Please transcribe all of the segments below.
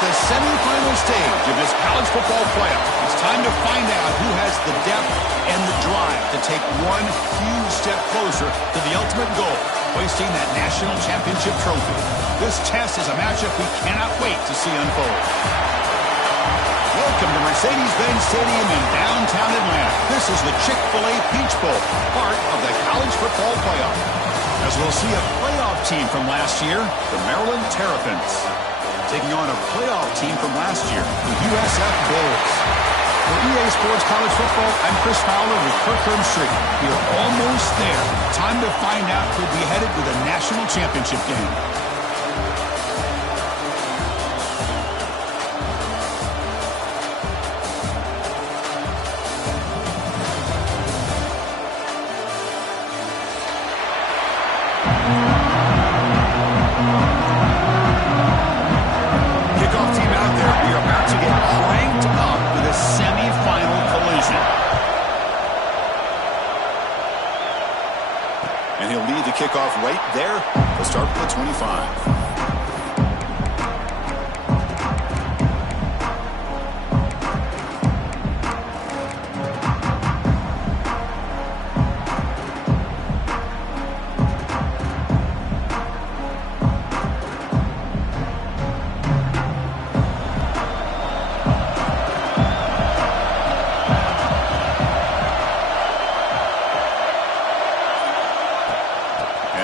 the semifinal stage of this college football playoff. It's time to find out who has the depth and the drive to take one huge step closer to the ultimate goal, hoisting that national championship trophy. This test is a matchup we cannot wait to see unfold. Welcome to Mercedes-Benz Stadium in downtown Atlanta. This is the Chick-fil-A Peach Bowl, part of the college football playoff. As we'll see a playoff team from last year, the Maryland Terrapins, taking on a playoff team from last year, the USF Bulls. For EA Sports College Football, I'm Chris Fowler with Kirk Herbstreit. We're almost there. Time to find out who'll be headed to the national championship game. And he'll lead the kickoff right there to start with the 25.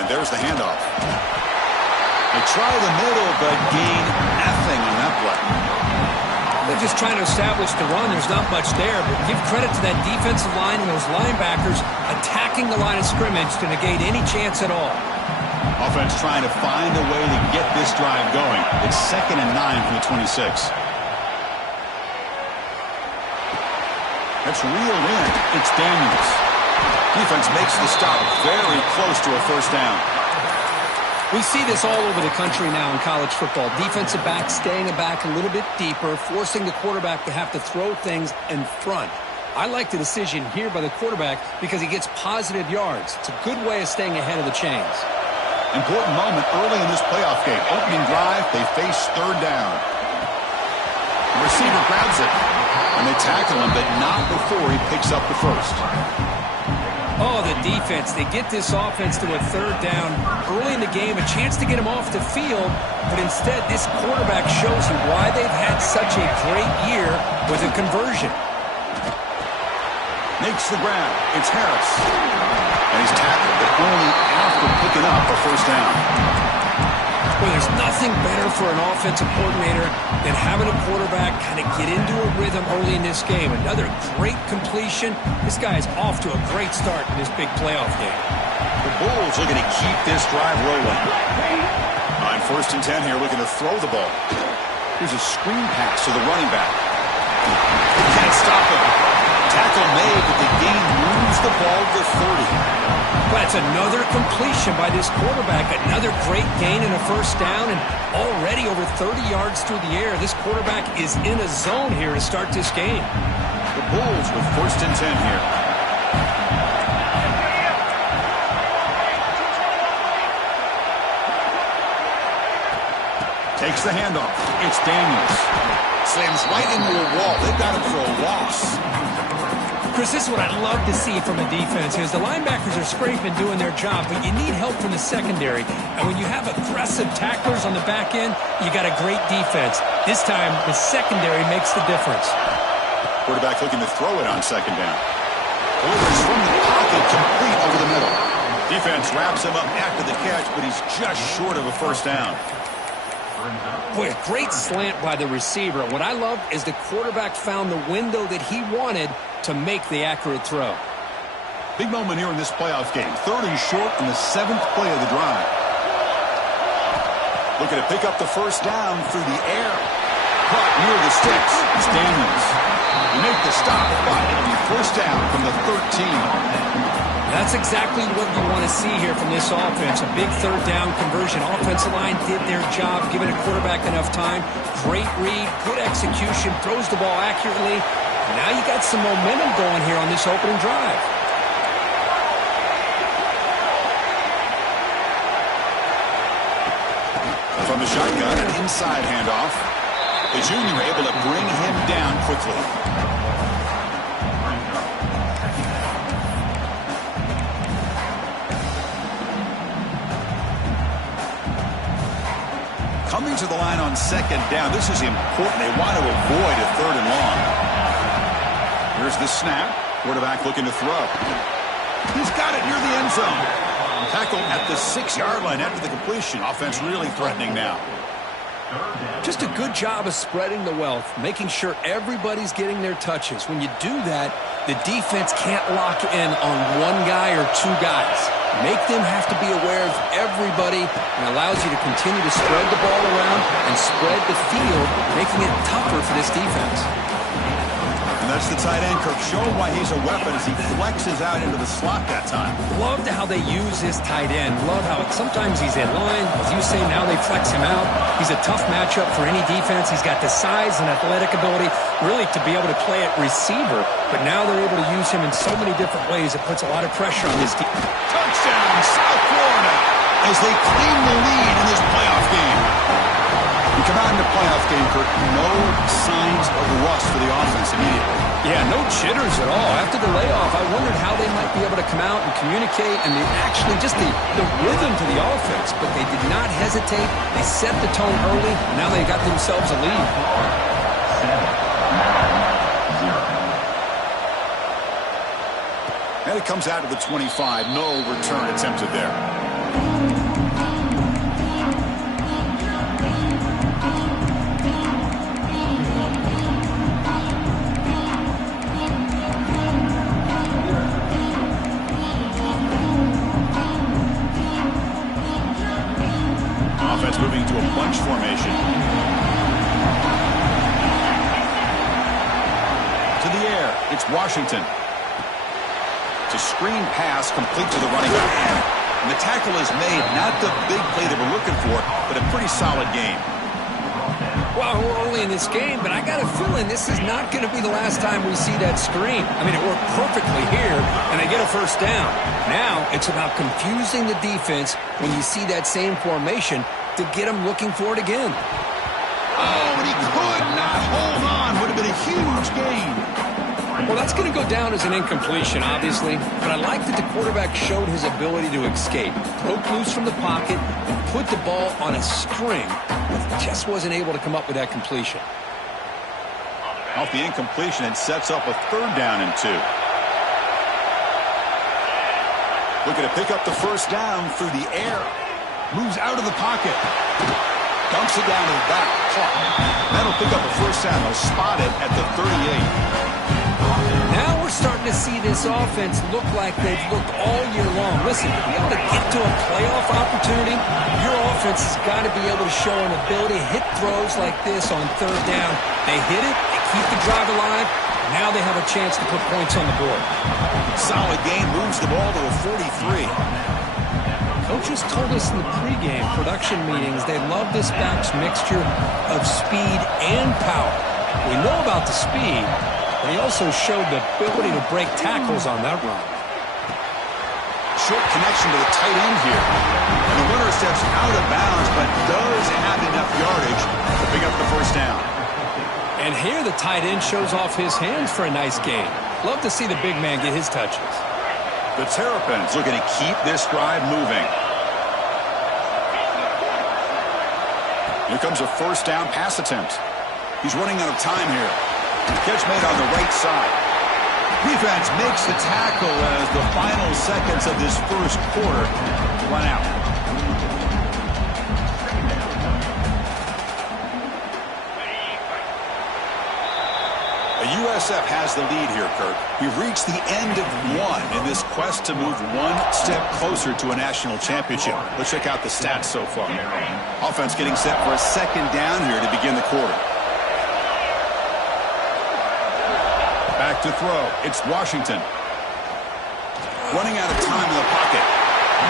There's the handoff. They try the middle, but gain nothing on that play. They're just trying to establish the run. There's not much there, but give credit to that defensive line and those linebackers attacking the line of scrimmage to negate any chance at all. Offense trying to find a way to get this drive going. It's 2nd and 9 from the 26. That's reeled in. It's Daniels. Defense makes the stop very close to a first down. We see this all over the country now in college football. Defensive backs staying back a little bit deeper, forcing the quarterback to have to throw things in front. I like the decision here by the quarterback because he gets positive yards. It's a good way of staying ahead of the chains. Important moment early in this playoff game. Opening drive, they face third down. The receiver grabs it, and they tackle him, but not before he picks up the first. Oh, the defense. They get this offense to a third down early in the game, a chance to get him off the field, but instead this quarterback shows you why they've had such a great year with a conversion. Makes the grab. It's Harris. And he's tackled, but only after picking up a first down. Well, there's nothing better for an offensive coordinator than having a quarterback kind of get into a rhythm early in this game. Another great completion. This guy is off to a great start in this big playoff game. The Bulls looking to keep this drive rolling. On 1st and 10 here, looking to throw the ball. Here's a screen pass to the running back. He can't stop him. Tackle made, but the gain moves the ball to 30. That's another completion by this quarterback. Another great gain in a first down, and already over 30 yards through the air. This quarterback is in a zone here to start this game. The Bulls with 1st and 10 here. Takes the handoff. It's Daniels. Slams right into a wall. They've got him for a loss. Chris, this is what I'd love to see from a defense is the linebackers are scraping doing their job, but you need help from the secondary. And when you have aggressive tacklers on the back end, you got a great defense. This time, the secondary makes the difference. Quarterback looking to throw it on 2nd down. Delivers from the pocket, complete over the middle. Defense wraps him up after the catch, but he's just short of a first down. Boy, a great slant by the receiver. What I love is the quarterback found the window that he wanted to make the accurate throw. Big moment here in this playoff game. 3rd and short in the 7th play of the drive. Looking to pick up the first down through the air. Caught near the sticks. It's Daniels. They make the stop, but it'll be first down from the 13. That's exactly what you want to see here from this offense. A big third down conversion. Offensive line did their job, giving a quarterback enough time. Great read, good execution, throws the ball accurately. Now you got some momentum going here on this opening drive. From the shotgun, an inside handoff. The junior able to bring him down quickly. Coming to the line on second down. This is important. They want to avoid a third and long. Here's the snap. Quarterback looking to throw. He's got it near the end zone. Tackle at the 6-yard line after the completion. Offense really threatening now. Just a good job of spreading the wealth, making sure everybody's getting their touches. When you do that, the defense can't lock in on one guy or two guys. Make them have to be aware of everybody and allows you to continue to spread the ball around and spread the field, making it tougher for this defense. And that's the tight end, Kirk. Show why he's a weapon as he flexes out into the slot that time. Loved how they use his tight end. Love how sometimes he's in line. As you say, now they flex him out. He's a tough matchup for any defense. He's got the size and athletic ability really to be able to play at receiver. But now they're able to use him in so many different ways. It puts a lot of pressure on this defense. Touchdown, South Florida, as they claim the lead in this playoff game. You come out in the playoff game, Kirk, no signs of rust for the offense immediately. Yeah, no jitters at all. After the layoff, I wondered how they might be able to come out and communicate and actually just the rhythm to the offense. But they did not hesitate. They set the tone early. Now they got themselves a lead. 7-0. And it comes out to the 25. No return attempted there. Offense moving to a bunch formation. To the air, it's Washington. It's a screen pass complete to the running back. And the tackle is made. Not the big play that we're looking for, but a pretty solid game. Well, we're early in this game, but I got a feeling this is not going to be the last time we see that screen. I mean, it worked perfectly here, and they get a first down. Now it's about confusing the defense when you see that same formation to get them looking for it again. Oh, and he could not hold on. Would have been a huge gain. Well, that's going to go down as an incompletion, obviously, but I like that the quarterback showed his ability to escape, broke loose from the pocket, and put the ball on a string, but just wasn't able to come up with that completion. Off the incompletion, it sets up a 3rd down and 2. Looking to pick up the first down through the air. Moves out of the pocket. Dumps it down to the back. That'll pick up a first down. They'll spot it at the 38. Now we're starting to see this offense look like they've looked all year long. Listen, to be able to get to a playoff opportunity, your offense has got to be able to show an ability to hit throws like this on 3rd down. They hit it, they keep the drive alive. Now they have a chance to put points on the board. Solid game, moves the ball to a 43. Coaches told us in the pregame production meetings they love this back's mixture of speed and power. We know about the speed, but he also showed the ability to break tackles on that run. Short connection to the tight end here. And the runner steps out of bounds, but does have enough yardage to pick up the first down. And here the tight end shows off his hands for a nice gain. Love to see the big man get his touches. The Terrapins looking to keep this drive moving. Here comes a first down pass attempt. He's running out of time here. Catch made on the right side. Defense makes the tackle as the final seconds of this first quarter run out. USF has the lead here, Kirk. We've reached the end of one in this quest to move one step closer to a national championship. Let's check out the stats so far. Offense getting set for a 2nd down here to begin the quarter. Back to throw. It's Washington. Running out of time in the pocket.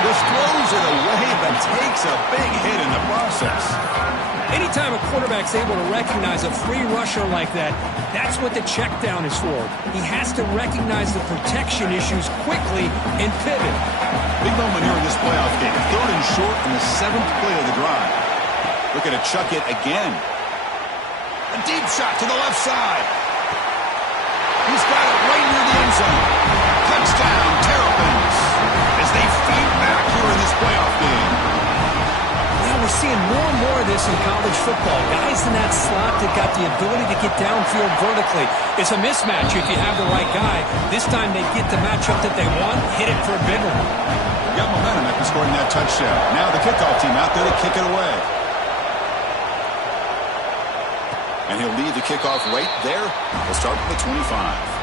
Just throws it away, but takes a big hit in the process. Anytime a quarterback's able to recognize a free rusher like that, that's what the check down is for. He has to recognize the protection issues quickly and pivot. Big moment here in this playoff game. 3rd and short on the 7th play of the drive. Looking to chuck it again. A deep shot to the left side. He's got it right near the end zone. Touchdown, Terrapins, as they fight back here in this playoff game. Yeah, we're seeing more and more of this in college football. Guys in that slot that got the ability to get downfield vertically. It's a mismatch if you have the right guy. This time they get the matchup that they want, hit it for a big one. Got momentum after scoring that touchdown. Now the kickoff team out there to kick it away. And he'll leave the kickoff right there. We'll start from the 25.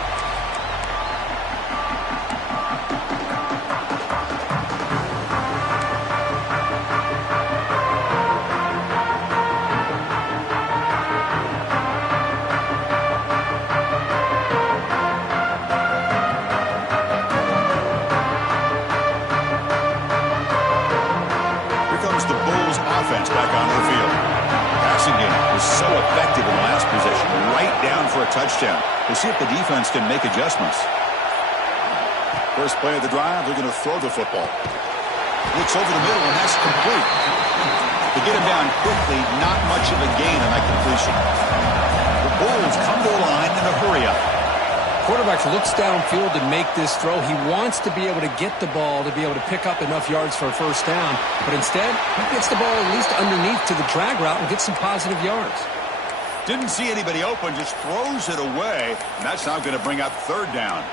Touchdown. We'll see if the defense can make adjustments. First play of the drive, they're going to throw the football. Looks over the middle, and that's complete. To get him down quickly, not much of a gain on that completion. The Bulls come to the line in a hurry up. Quarterback looks downfield to make this throw. He wants to be able to get the ball to be able to pick up enough yards for a first down. But instead, he gets the ball at least underneath to the drag route and gets some positive yards. Didn't see anybody open, just throws it away, and that's now going to bring up third down.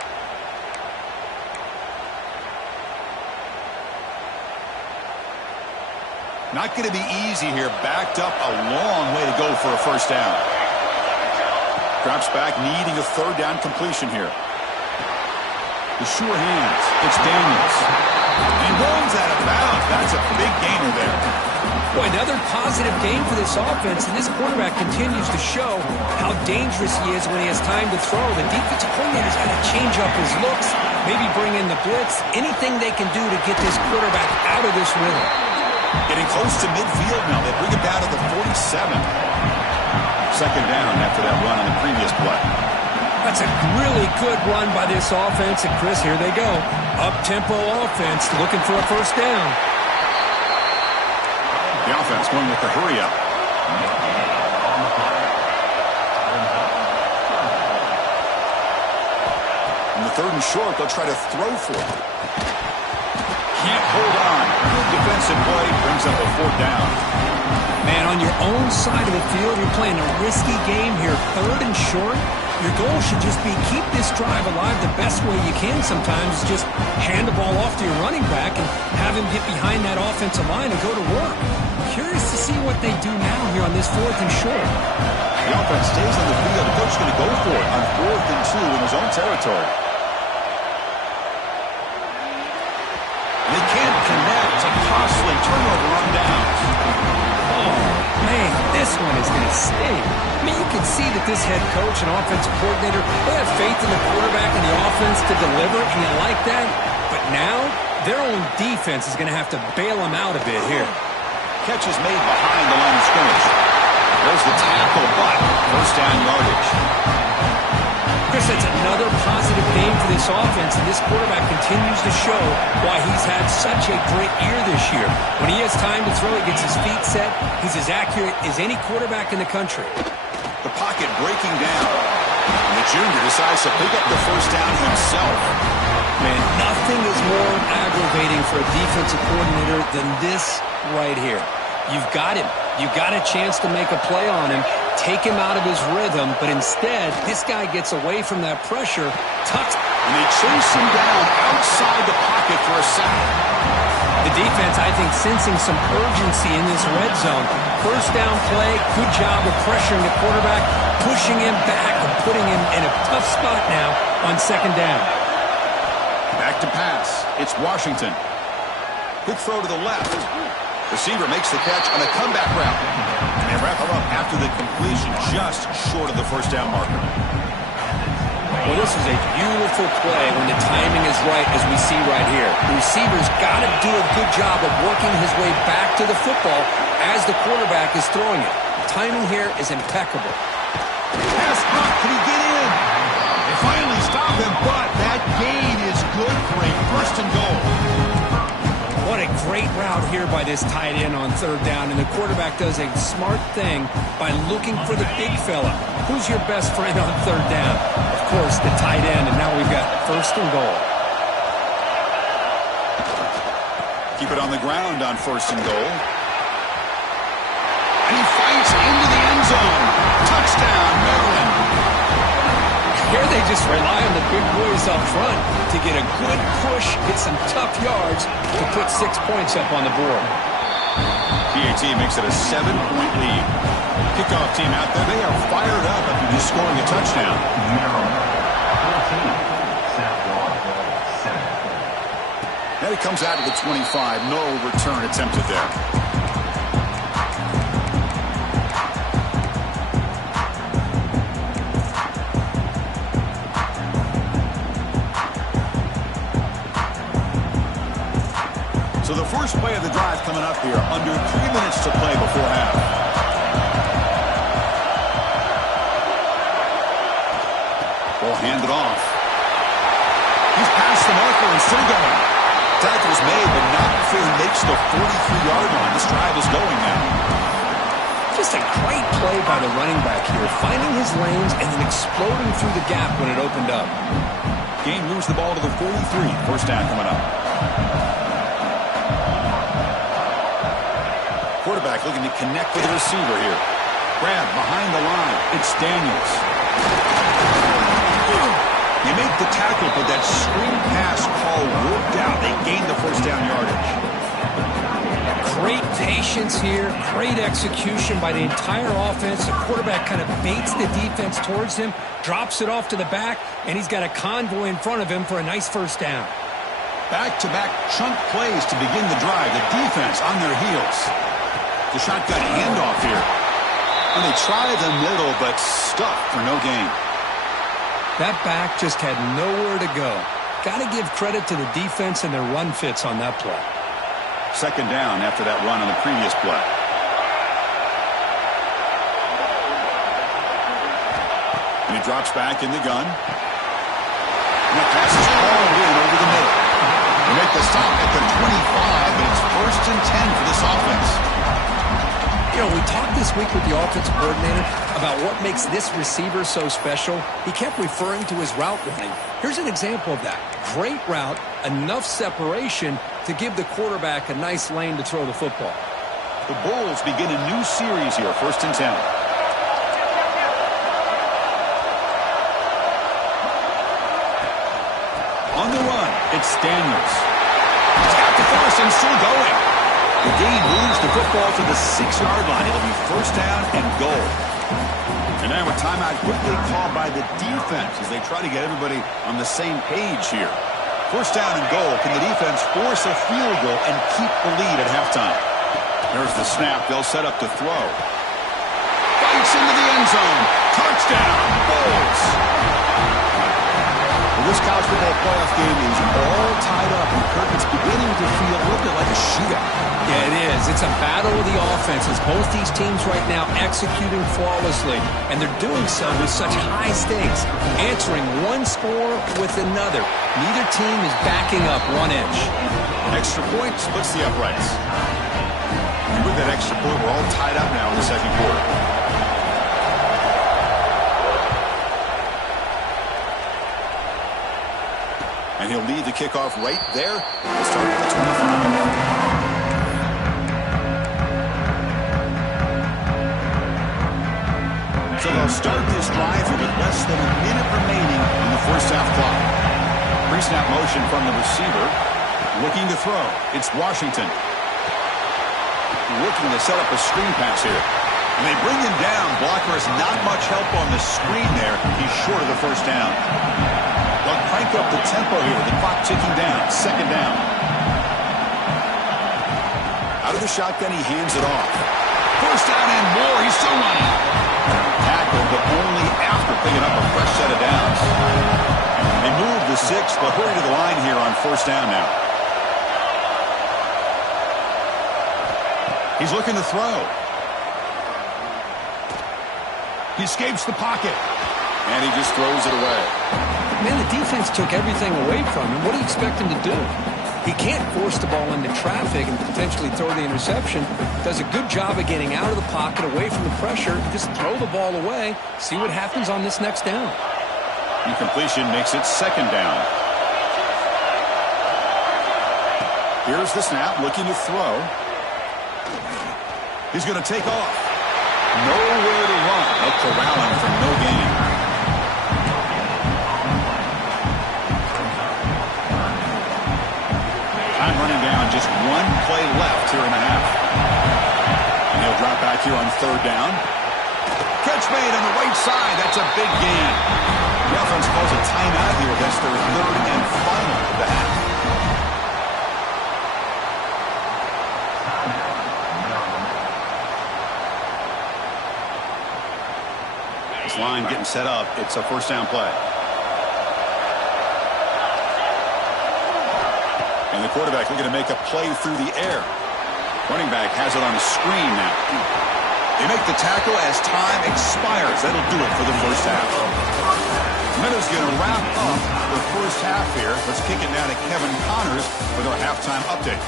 Not going to be easy here. Backed up a long way to go for a first down. Drops back, needing a third down completion here. The sure hands. It's Daniels. He rolls out of bounds. That's a big gainer there. Boy, another positive game for this offense, and this quarterback continues to show how dangerous he is when he has time to throw. The defensive coordinator's got to change up his looks, maybe bring in the blitz, anything they can do to get this quarterback out of this rhythm. Getting close to midfield now. They bring it down to the 47. Second down after that run on the previous play. That's a really good run by this offense, and Chris, here they go. Up-tempo offense looking for a first down. The offense going with the hurry up. On the third and short, they'll try to throw for it. Can't hold on. Good defensive play brings up a fourth down. Man, on your own side of the field, you're playing a risky game here. Third and short. Your goal should just be keep this drive alive the best way you can sometimes. Just hand the ball off to your running back and have him get behind that offensive line and go to work. Curious to see what they do now here on this fourth and short. The offense stays on the field. The coach is going to go for it on 4th and 2 in his own territory. They can't connect. A costly turnover on downs. Oh, man, this one is going to sting. I mean, you can see that this head coach and offensive coordinator, they have faith in the quarterback and the offense to deliver, and you like that. But now, their own defense is going to have to bail them out a bit here. Catch is made behind the line of scrimmage. There's the tackle, but first down yardage. Chris, that's another positive game for this offense, and this quarterback continues to show why he's had such a great year this year. When he has time to throw, he gets his feet set. He's as accurate as any quarterback in the country. The pocket breaking down. And the junior decides to pick up the first down himself. Man, nothing is more aggravating for a defensive coordinator than this right here. You've got him. You've got a chance to make a play on him, take him out of his rhythm, but instead, this guy gets away from that pressure, tucks, and they chase him down outside the pocket for a sack. The defense, I think, sensing some urgency in this red zone. First down play, good job of pressuring the quarterback, pushing him back and putting him in a tough spot now on second down. Back to pass. It's Washington. Quick throw to the left. Receiver makes the catch on a comeback route. And they wrap him up after the completion, just short of the first down marker. Well, this is a beautiful play when the timing is right, as we see right here. The receiver's got to do a good job of working his way back to the football as the quarterback is throwing it. The timing here is impeccable. Pass block. Can he get in? They finally stop him, but that gain is good for a first and goal. What a Great route here by this tight end on third down, and the quarterback does a smart thing by looking for the big fella. Who's your best friend on third down? Of course, the tight end, and now we've got first and goal. Keep it on the ground on first and goal. And he fights into the end zone. Touchdown, Maryland. Here they just rely on the big boys up front to get a good push, get some tough yards to put 6 points up on the board. PAT makes it a 7-point lead. Kickoff team out there, they are fired up after just scoring a touchdown. And it comes out to the 25. No return attempted there. So the first play of the drive coming up here, under 3 minutes to play before half. Ball handed off. He's past the marker and still going. Tackle's made, but not before he makes the 43-yard line. This drive is going now. Just a great play by the running back here, finding his lanes and then exploding through the gap when it opened up. Game moves the ball to the 43. First down coming up. Quarterback looking to connect with the receiver here. Grab behind the line. It's Daniels. You make the tackle, but that screen pass call worked out. They gained the first down yardage. Great patience here. Great execution by the entire offense. The quarterback kind of baits the defense towards him, drops it off to the back, and he's got a convoy in front of him for a nice first down. Back-to-back chunk plays to begin the drive. The defense on their heels. The shotgun handoff here. And they try the middle, but stuck for no gain. That back just had nowhere to go. Got to give credit to the defense and their run fits on that play. Second down after that run on the previous play. And he drops back in the gun. And that pass is hauled in over the middle. They make the stop at the 25, and it's first and 10 for this offense. You know, we talked this week with the offensive coordinator about what makes this receiver so special. He kept referring to his route running. Here's an example of that. Great route, enough separation to give the quarterback a nice lane to throw the football. The Bulls begin a new series here, first and 10. On the run, it's Daniels. He's got the force and still going. The gain moves the football to the 6-yard line. It'll be first down and goal. And now a timeout quickly called by the defense as they try to get everybody on the same page here. First down and goal. Can the defense force a field goal and keep the lead at halftime? There's the snap. They'll set up to throw. Fights into the end zone. Touchdown, Bulls. Well, this college football playoff game is all tied up, and Kirk, it's beginning to feel a little bit like a shootout. Yeah, it is. It's a battle of the offenses. Both these teams right now executing flawlessly, and they're doing so with such high stakes, answering one score with another. Neither team is backing up 1 inch. Extra point splits the uprights. And with that extra point, we're all tied up now in the second quarter. And he'll lead the kickoff right there. We'll start at the 25. So they'll start this drive with less than a minute remaining in the first half clock. Pre-snap motion from the receiver. Looking to throw. It's Washington. Looking to set up a screen pass here. And they bring him down. Blocker has not much help on the screen there. He's short of the first down. They'll crank up the tempo here. The clock ticking down. Second down. Out of the shotgun, he hands it off. First down and more. He's still running. Tackle, but only after picking up a fresh set of downs. They move the 6, but hurry to the line here on first down now. He's looking to throw. He escapes the pocket. And he just throws it away. Man, the defense took everything away from him. What do you expect him to do? He can't force the ball into traffic and potentially throw the interception. Does a good job of getting out of the pocket, away from the pressure. Just throw the ball away. See what happens on this next down. Incompletion makes it second down. Here's the snap, looking to throw. He's going to take off. Nowhere to run. They'll corral him for no gain. Time running down. Just one play left here in the half. And he'll drop back here on third down. Catch made on the right side. That's a big gain. The offense calls a timeout here. That's their third and final of the half. This line getting set up. It's a first down play. And the quarterback looking to make a play through the air. Running back has it on the screen now. They make the tackle as time expires. That'll do it for the first half. Miller's going to wrap up the first half here. Let's kick it now to Kevin Connors with our halftime update.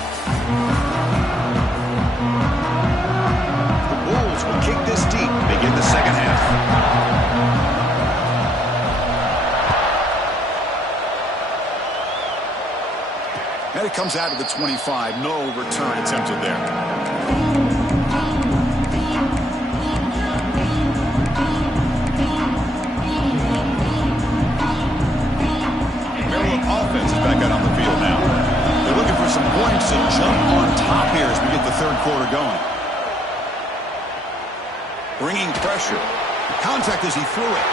The Bulls will kick this deep, begin the second half. And it comes out of the 25. No return attempted there. Maryland offense is back out on the field now. They're looking for some points to jump on top here as we get the third quarter going. Bringing pressure. Contact as he threw it.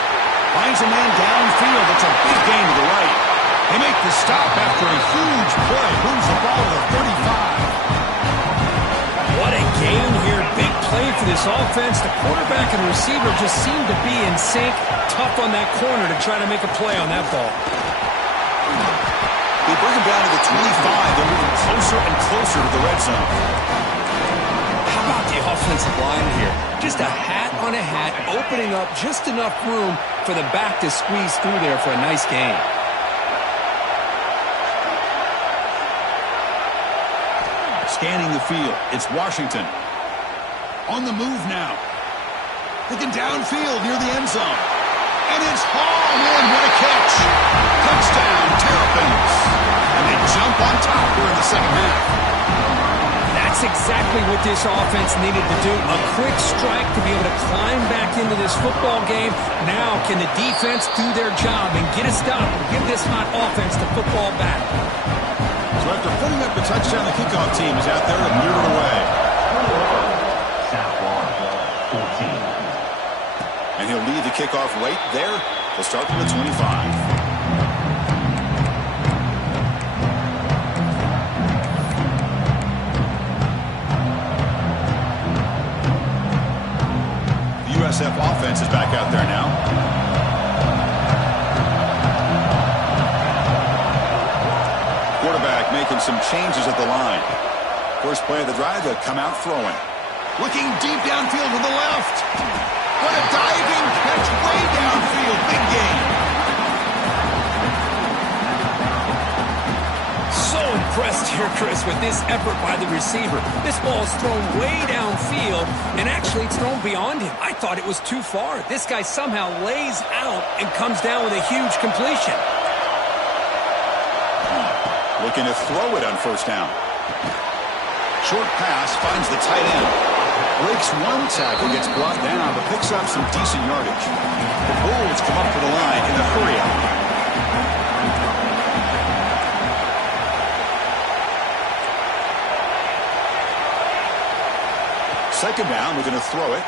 Finds a man downfield. That's a big gain to the right. They make the stop after a huge play. Moves the ball to the 35. What a gain here. Big play for this offense. The quarterback and receiver just seem to be in sync. Tough on that corner to try to make a play on that ball. They bring him down to the 25. They're moving closer and closer to the red zone. How about the offensive line here? Just a hat on a hat, opening up just enough room for the back to squeeze through there for a nice gain. Scanning the field. It's Washington. On the move now. Looking downfield near the end zone. And it's hauled in. What a catch. Touchdown, Terrapins. And they jump on top here in the second half. That's exactly what this offense needed to do. A quick strike to be able to climb back into this football game. Now can the defense do their job and get a stop and give this hot offense the football back? So after putting up the touchdown, the kickoff team is out there to mute it away. And he'll lead the kickoff right there. He'll start from the 25. USF offense is back out there now. Quarterback making some changes at the line. First play of the drive, they'll come out throwing. Looking deep downfield to the left. What a diving catch way downfield. Big game. So impressed here, Chris, with this effort by the receiver. This ball is thrown way downfield, and actually it's thrown beyond him. I thought it was too far. This guy somehow lays out and comes down with a huge completion. Looking to throw it on first down. Short pass finds the tight end. Breaks one tackle, gets brought down, but picks up some decent yardage. The Bulls come up to the line in a hurry-up. Second down, we're going to throw it.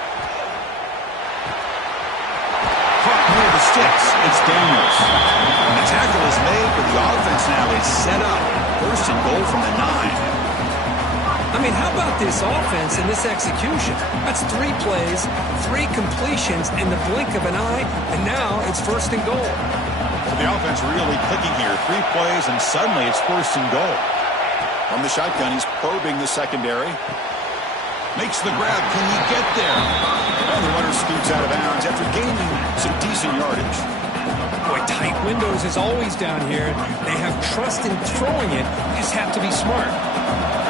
Caught near the sticks. It's Daniels. And the tackle is made, but the offense now is set up. First and goal from the 9. I mean, how about this offense and this execution? That's 3 plays, 3 completions in the blink of an eye, and now it's first and goal. So the offense really clicking here. 3 plays, and suddenly it's first and goal. From the shotgun, he's probing the secondary. Makes the grab. Can he get there? And the runner scoots out of bounds after gaining some decent yardage. Boy, tight windows is always down here. They have trust in throwing it. You just have to be smart.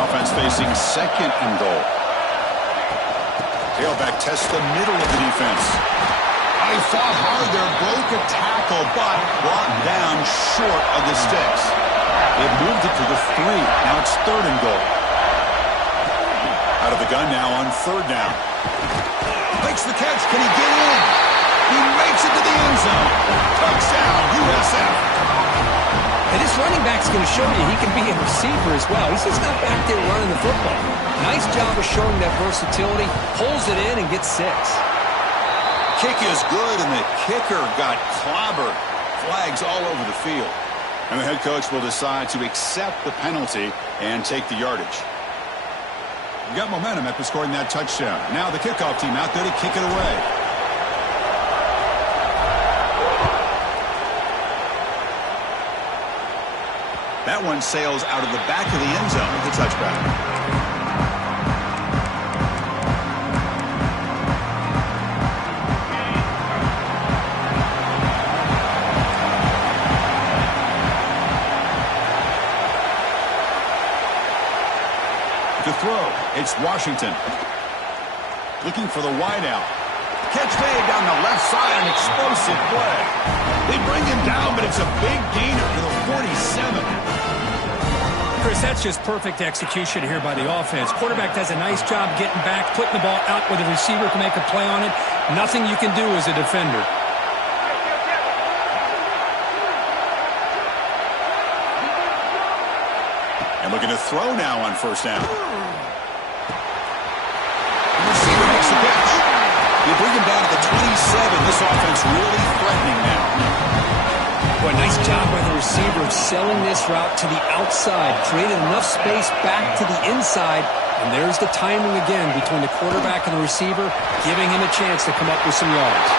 Offense facing second and goal. Tailback tests the middle of the defense. He fought hard there, broke a tackle, but brought down short of the sticks. They've moved it to the 3. Now it's third and goal. Out of the gun now on third down. Makes the catch. Can he get in? He makes it to the end zone. Touchdown, USF. And this running back's going to show you he can be a receiver as well. He's just not back there running the football. Nice job of showing that versatility. Pulls it in and gets 6. Kick is good, and the kicker got clobbered. Flags all over the field. And the head coach will decide to accept the penalty and take the yardage. You got momentum after scoring that touchdown. Now the kickoff team out there to kick it away. That one sails out of the back of the end zone with the touchback. To throw, it's Washington. Looking for the wideout. Catch made down the left side, an explosive play. They bring him down, but it's a big gainer to the 47. Chris, that's just perfect execution here by the offense. Quarterback does a nice job getting back, putting the ball out where the receiver can make a play on it. Nothing you can do as a defender. And looking to throw now on first down. The receiver makes the catch. You bring him down to the 27. This offense really threatening now. Boy, nice job by the receiver of selling this route to the outside. Created enough space back to the inside. And there's the timing again between the quarterback and the receiver, giving him a chance to come up with some yards.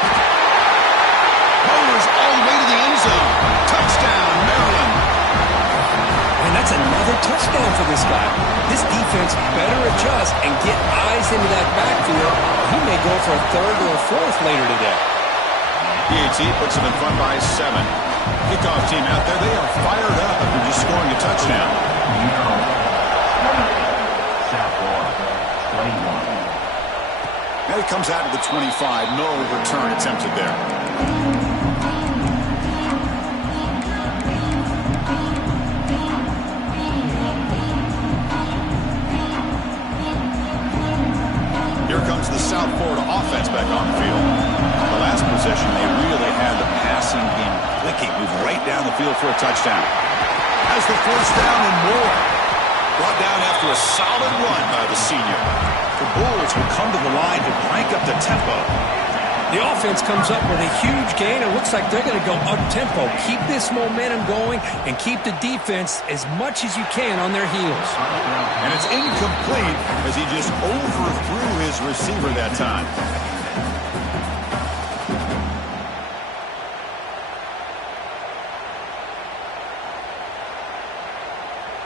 Motors all the way to the end zone. Touchdown, Maryland. And that's another touchdown for this guy. This defense better adjust and get eyes into that backfield. He may go for a third or a fourth later today. PAT puts them in front by 7. Kickoff team out there, they are fired up after just scoring a touchdown. Now he comes out to the 25. No return attempted there. Here comes the South Florida offense back on the field. The last possession, they really had the passing game clicking. Moved right down the field for a touchdown. Has the first down and more. Brought down after a solid run by the senior. The Bulls will come to the line and crank up the tempo. The offense comes up with a huge gain. It looks like they're going to go up-tempo. Keep this momentum going and keep the defense as much as you can on their heels. And it's incomplete as he just overthrew his receiver that time.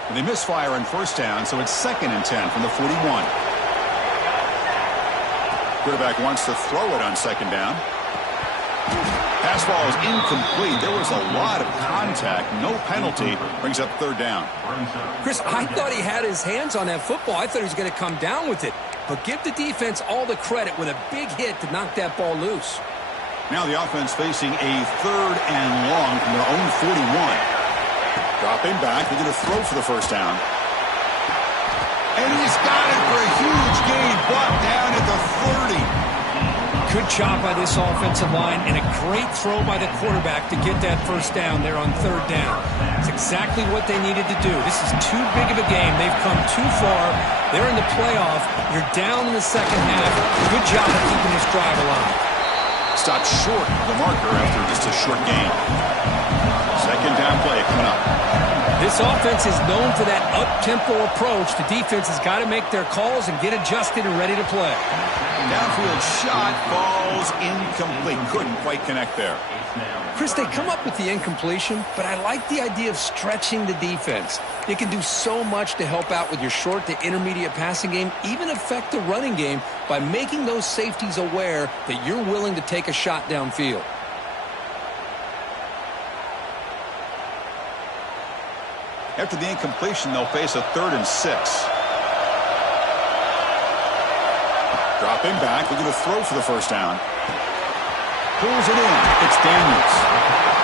And they misfire on first down, so it's 2nd and 10 from the 41. Quarterback wants to throw it on 2nd down. Pass ball is incomplete. There was a lot of contact. No penalty. Brings up 3rd down. Chris, I thought he had his hands on that football. I thought he was going to come down with it. But give the defense all the credit with a big hit to knock that ball loose. Now the offense facing a 3rd and long from their own 41. Dropping back. They're going to throw for the first down. And he's got it for a huge gain. Brought down at the 30. Good job by this offensive line and a great throw by the quarterback to get that first down there on 3rd down. It's exactly what they needed to do. This is too big of a game. They've come too far. They're in the playoff. You're down in the second half. Good job of keeping this drive alive. Stopped short of the marker after just a short gain. 2nd down play coming up. This offense is known for that up-tempo approach. The defense has got to make their calls and get adjusted and ready to play. Downfield shot falls incomplete. Couldn't quite connect there. Chris, they come up with the incompletion, but I like the idea of stretching the defense. It can do so much to help out with your short to intermediate passing game, even affect the running game by making those safeties aware that you're willing to take a shot downfield. After the incompletion, they'll face a 3rd and 6. Dropping back, looking to throw for the first down. Pulls it in. It's Daniels.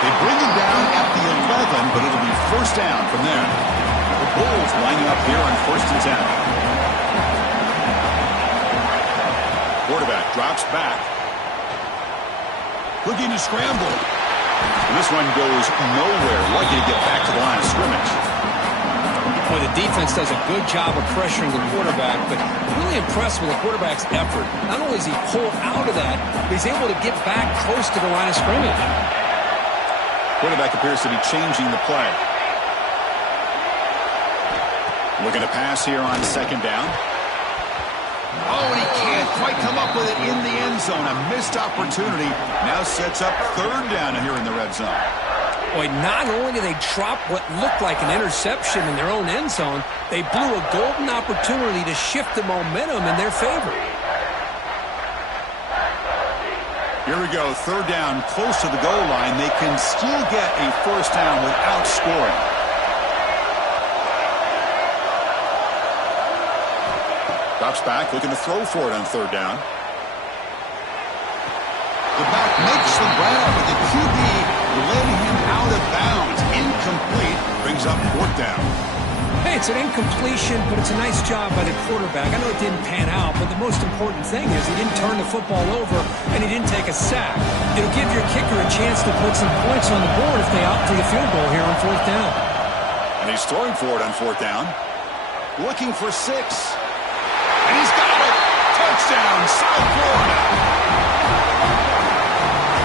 They bring him down at the 11, but it'll be first down from there. The Bulls lining up here on 1st and 10. Quarterback drops back. Looking to scramble. And this one goes nowhere. Lucky to get back to the line of scrimmage. Boy, the defense does a good job of pressuring the quarterback, but really impressed with the quarterback's effort. Not only does he pull out of that, but he's able to get back close to the line of scrimmage. Quarterback appears to be changing the play. Looking to pass here on 2nd down. Oh, and he can't quite come up with it in the end zone. A missed opportunity. Now sets up 3rd down here in the red zone. Boy, not only did they drop what looked like an interception in their own end zone, they blew a golden opportunity to shift the momentum in their favor. Here we go, 3rd down, close to the goal line. They can still get a first down without scoring. Drops back, looking to throw for it on 3rd down. The back makes the grab, but the QB led him out of bounds. Incomplete, brings up 4th down. Hey, it's an incompletion, but it's a nice job by the quarterback. I know it didn't pan out, but the most important thing is he didn't turn the football over and he didn't take a sack. It'll give your kicker a chance to put some points on the board if they opt for the field goal here on 4th down. And he's throwing for it on 4th down. Looking for 6. And he's got it! Touchdown, South Florida!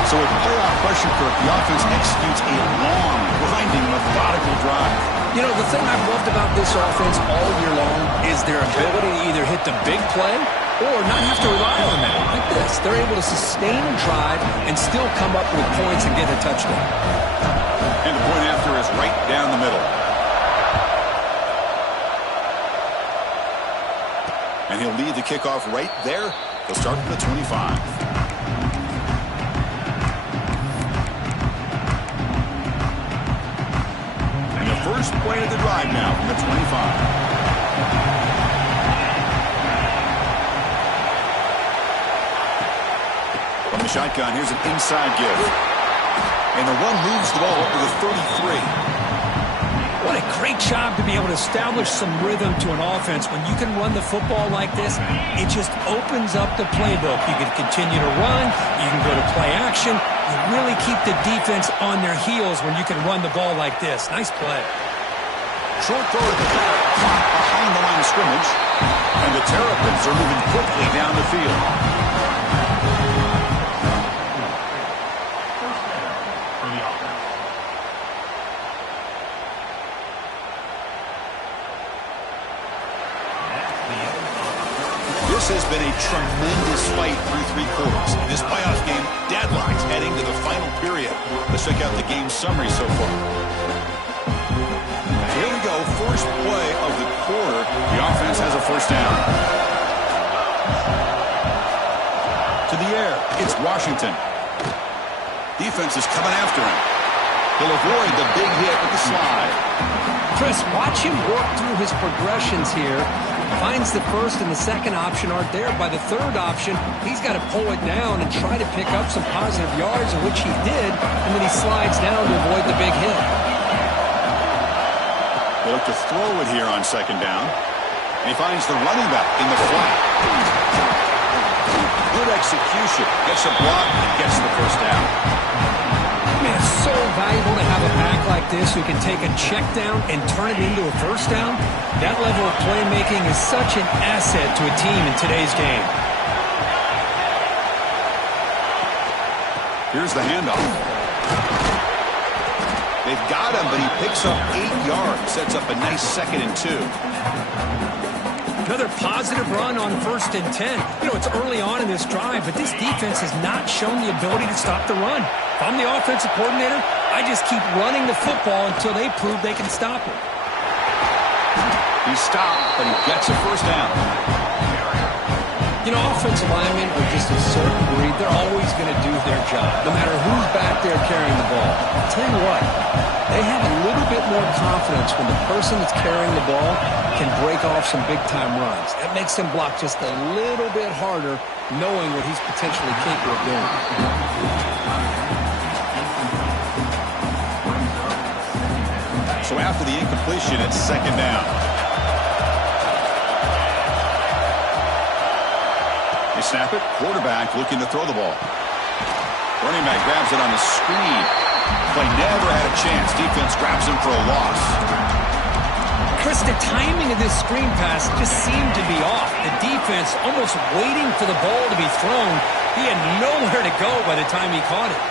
So with playoff pressure, Kirk, the offense executes a long, grinding, methodical drive. You know, the thing I've loved about this offense all year long is their ability to either hit the big play or not have to rely on that. Like this, they're able to sustain a drive and still come up with points and get a touchdown. And the point after is right down the middle. And he'll lead the kickoff right there. He'll start from the 25. First play of the drive now from the 25. From the shotgun, here's an inside give. And the run moves the ball up to the 33. What a great job to be able to establish some rhythm to an offense. When you can run the football like this, it just opens up the playbook. You can continue to run. You can go to play action. You really keep the defense on their heels when you can run the ball like this. Nice play. Short throw to the back, caught behind the line of scrimmage. And the Terrapins are moving quickly down the field. This has been a tremendous fight through 3 quarters. In this playoff game, deadlocked heading to the final period. Let's check out the game summary so far. Here we go, first play of the quarter. The offense has a first down. To the air, it's Washington. Defense is coming after him. He'll avoid the big hit with the slide. Chris, watch him work through his progressions here. Finds the first and the second option aren't there. By the third option, he's got to pull it down and try to pick up some positive yards, in which he did, and then he slides down to avoid the big hit. They look to throw it here on 2nd down. And he finds the running back in the flat. Good execution. Gets a block and gets the first down. Man, it's so valuable to have a back like this who can take a check down and turn it into a first down. That level of playmaking is such an asset to a team in today's game. Here's the handoff. They've got him, but he picks up 8 yards. Sets up a nice 2nd and 2. Another positive run on 1st and 10. You know, it's early on in this drive, but this defense has not shown the ability to stop the run. If I'm the offensive coordinator, I just keep running the football until they prove they can stop it. He stopped, but he gets a first down. You know, offensive linemen are just a certain breed. They're always going to do their job, no matter who's back there carrying the ball. I'll tell you what, they have a little bit more confidence when the person that's carrying the ball can break off some big-time runs. That makes them block just a little bit harder, knowing what he's potentially capable of doing. So after the incompletion, it's second down. They snap it. Quarterback looking to throw the ball. Running back grabs it on the screen. Play never had a chance. Defense grabs him for a loss. Chris, the timing of this screen pass just seemed to be off. The defense almost waiting for the ball to be thrown. He had nowhere to go by the time he caught it.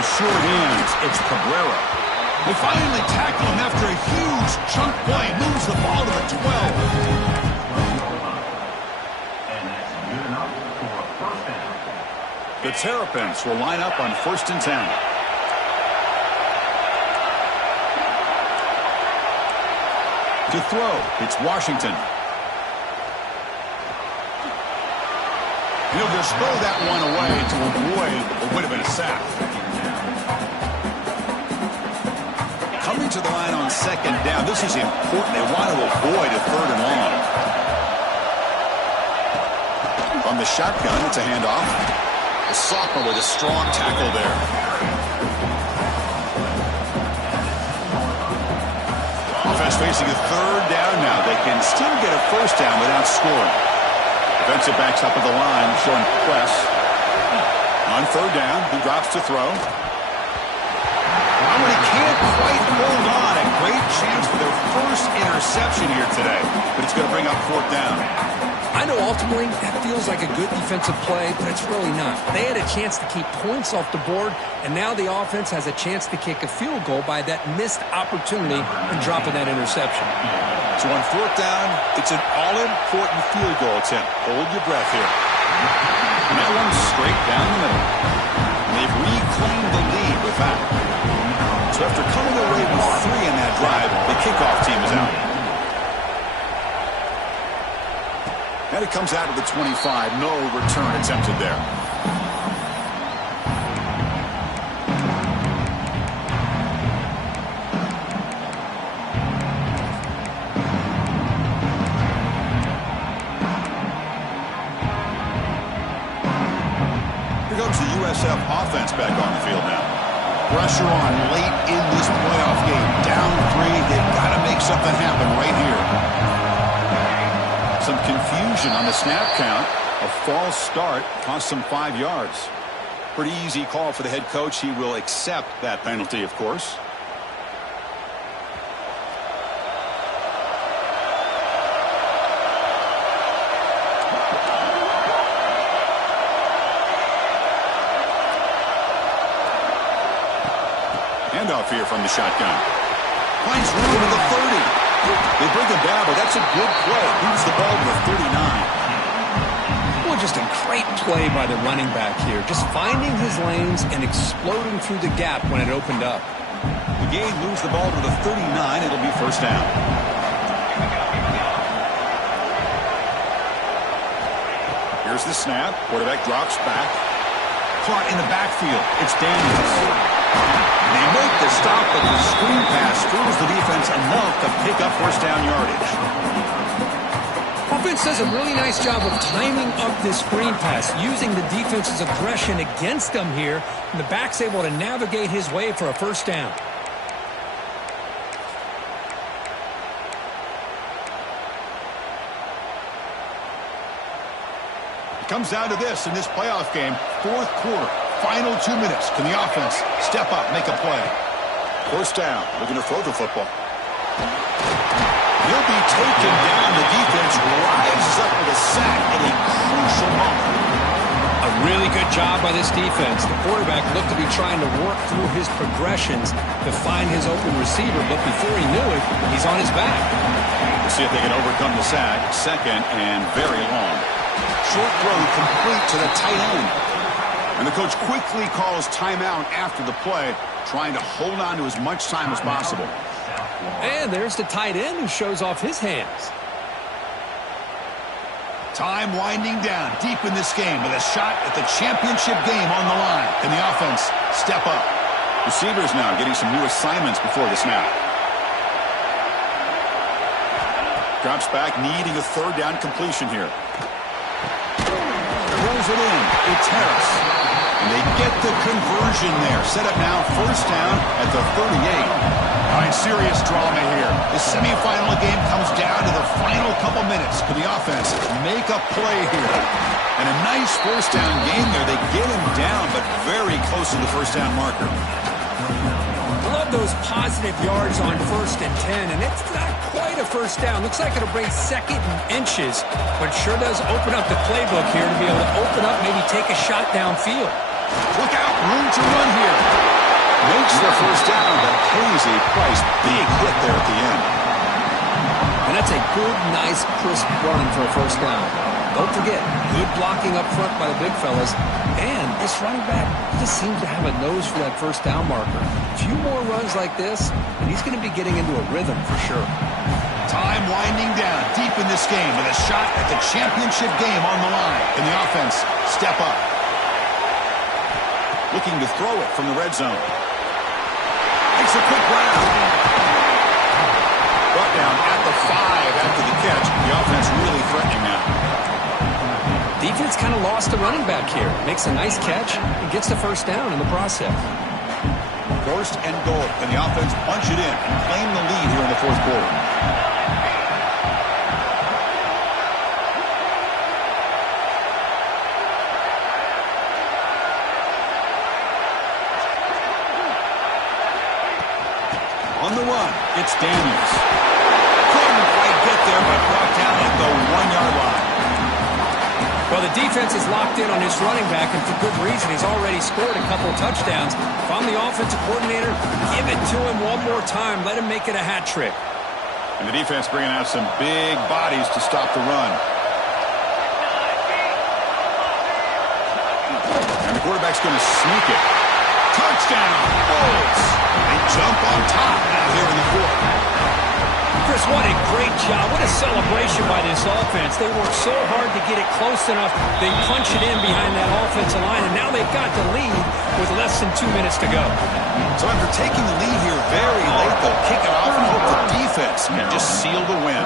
The short ends. It's Cabrera. They finally tackle him after a huge chunk play. Moves the ball to the 12. The Terrapins will line up on 1st and 10. To throw, it's Washington. He'll just throw that one away to avoid what would have been a sack. Coming to the line on 2nd down. This is important. They want to avoid a 3rd and long. On the shotgun, it's a handoff. The sophomore with a strong tackle there. Offense facing a 3rd down now. They can still get a 1st down without scoring. Defensive backs up at the line, showing press. On 3rd down, he drops to throw. But he can't quite hold on. A great chance for their first interception here today. But it's going to bring up 4th down. I know ultimately that feels like a good defensive play, but it's really not. They had a chance to keep points off the board, and now the offense has a chance to kick a field goal by that missed opportunity and dropping that interception. So on 4th down, it's an all-important field goal attempt. Hold your breath here. And that one's straight down the middle. And they've reclaimed the lead with that. So after coming away with 3 in that drive, the kickoff team is out. And it comes out of the 25. No return attempted there. Here comes the USF offense back on the field now. Pressure on late in this playoff game. Down 3. They've got to make something happen right here. Some confusion on the snap count. A false start cost them 5 yards. Pretty easy call for the head coach. He will accept that penalty, of course. Handoff here from the shotgun. Finds room at the 30. They bring him down, but that's a good play. Moves the ball to the 39. Well, just a great play by the running back here. Just finding his lanes and exploding through the gap when it opened up. The game moves the ball to the 39. It'll be 1st down. Here's the snap. Quarterback drops back. Caught in the backfield. It's Daniels. They make the stop, but the screen pass fools the defense enough to pick up 1st down yardage. Offense does a really nice job of timing up this screen pass, using the defense's aggression against them here, and the back's able to navigate his way for a 1st down. It comes down to this in this playoff game, 4th quarter. Final 2 minutes. Can the offense step up, make a play? 1st down. Looking to throw the football. He'll be taken down. The defense rises up with a sack at a crucial moment. A really good job by this defense. The quarterback looked to be trying to work through his progressions to find his open receiver, but before he knew it, he's on his back. We'll see if they can overcome the sack. 2nd and very long. Short throw complete to the tight end. And the coach quickly calls timeout after the play, trying to hold on to as much time as possible. And there's the tight end who shows off his hands. Time winding down deep in this game with a shot at the championship game on the line. Can the offense step up? Receivers now getting some new assignments before the snap. Drops back, needing a third down completion here. Throws it in. It's Harris. And they get the conversion there. Set up now, first down at the 38. All right, serious drama here. The semifinal game comes down to the final couple minutes. Can the offense make a play here? And a nice first down game there. They get him down, but very close to the first down marker. I love those positive yards on 1st and 10, and it's not quite a first down. Looks like it'll bring 2nd and inches, but sure does open up the playbook here to be able to open up, maybe take a shot downfield. Look out, room to run here. Makes the first down, but pays a price. Big hit there at the end. And that's a good, nice, crisp run for a first down. Don't forget, good blocking up front by the big fellas. And this running back just seems to have a nose for that first down marker. A few more runs like this, and he's going to be getting into a rhythm for sure. Time winding down deep in this game with a shot at the championship game on the line. Can the offense step up? Looking to throw it from the red zone. Makes a quick round. Brought down at the 5 after the catch. The offense really threatening now. Defense kind of lost the running back here. Makes a nice catch and gets the first down in the process. First and goal. Can the offense punch it in and claim the lead here in the fourth quarter? On the run, it's Daniels. Couldn't quite get there, but brought down at the 1-yard line. Well, the defense is locked in on his running back, and for good reason. He's already scored a couple touchdowns. If I'm the offensive coordinator, give it to him one more time. Let him make it a hat trick. And the defense bringing out some big bodies to stop the run. And the quarterback's going to sneak it. Touchdown, Bulls. They jump on top now here in the fourth. Chris, what a great job. What a celebration by this offense. They worked so hard to get it close enough. They punch it in behind that offensive line, and now they've got the lead with less than 2 minutes to go. So after taking the lead here very late, they'll kick it off and hope the defense can just seal the win.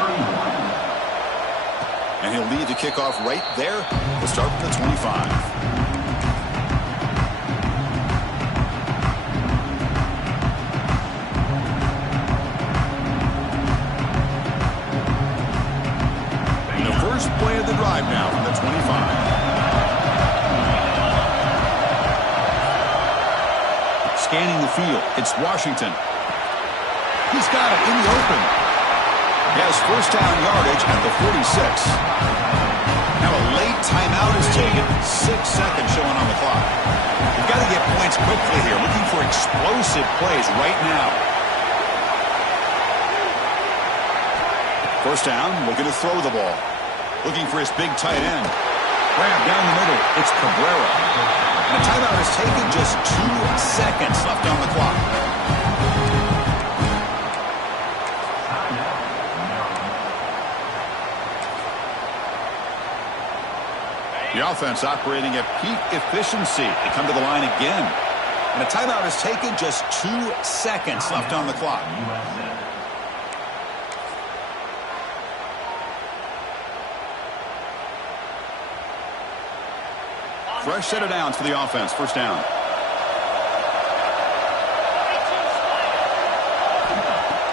And he'll lead the kickoff right there. We'll start from the 25. Play of the drive now from the 25. Scanning the field, it's Washington. He's got it in the open. He has first down yardage at the 46. Now a late timeout is taken. 6 seconds showing on the clock. You've got to get points quickly here. Looking for explosive plays right now. First down, looking to throw the ball. Looking for his big tight end. Grab down the middle. It's Cabrera. And the timeout is taken. Just 2 seconds left on the clock. The offense operating at peak efficiency. They come to the line again. And the timeout is taken. Just 2 seconds left on the clock. Fresh set of downs for the offense. First down.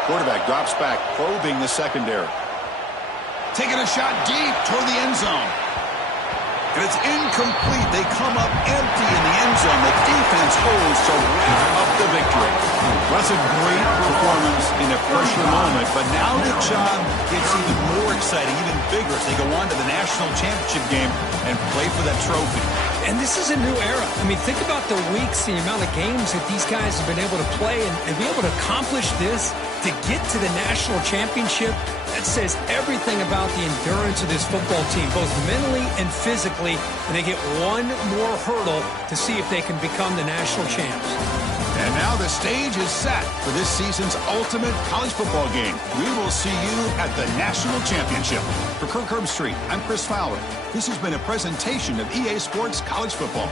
Quarterback drops back, probing the secondary. Taking a shot deep toward the end zone. And it's incomplete. They come up empty in the end zone. The defense holds to wrap up the victory. That's a great performance in a pressure moment. But now the job gets even more exciting, even bigger as they go on to the national championship game and play for that trophy. And this is a new era. I mean, think about the weeks, the amount of games that these guys have been able to play and be able to accomplish this, to get to the national championship. That says everything about the endurance of this football team, both mentally and physically. And they get one more hurdle to see if they can become the national champs. And now the stage is set for this season's ultimate college football game. We will see you at the National Championship. For Kirk Herbstreit, I'm Chris Fowler. This has been a presentation of EA Sports College Football.